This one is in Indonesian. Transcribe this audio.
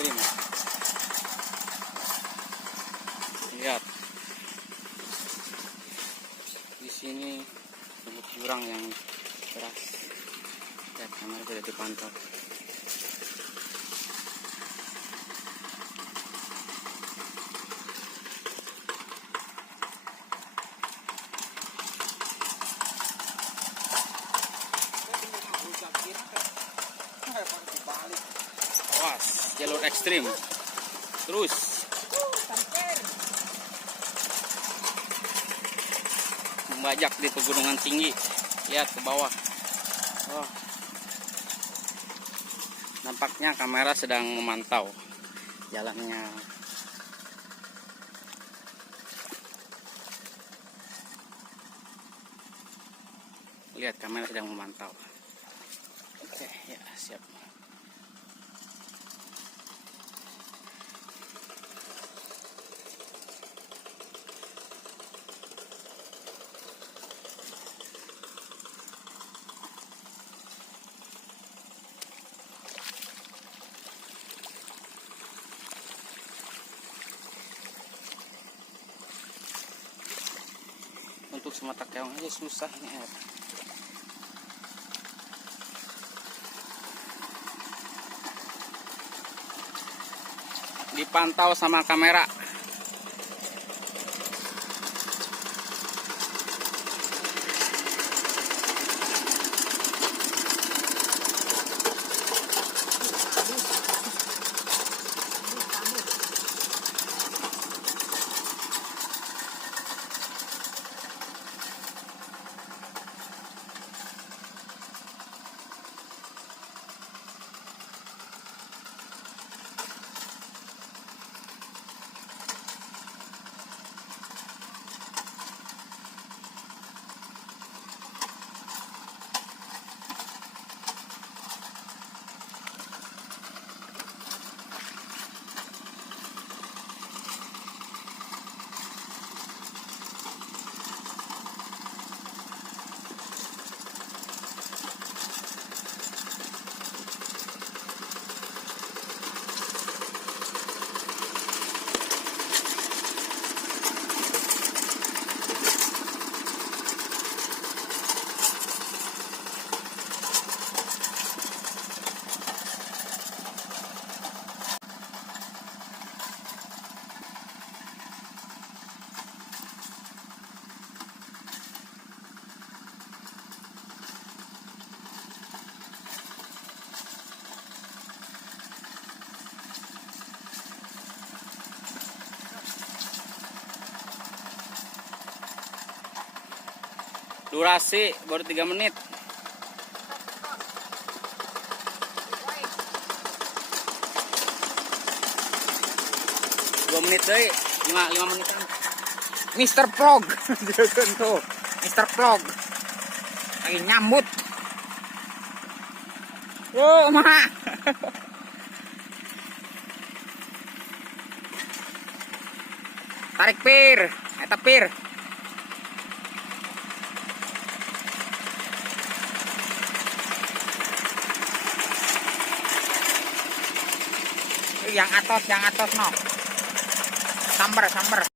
ekstrim. Lihat. Di sini banyak jurang yang keras. Lihat, kamera sudah dipantau. Awas, jalur ekstrim. Terus. Membajak di pegunungan tinggi. Lihat ke bawah. Oh. Nampaknya kamera sedang memantau jalannya. Lihat, kamera sedang memantau. Oke, ya siap. Untuk semata keong aja susah ini air. Dipantau sama kamera. Durasi baru 3 menit. Dua menit deh, 5 menitan. Mr. Frog, tuh, Mr. Frog lagi nyambut. Wow, mah. Tarik pir, eta pir. Yang atos no. Sambar.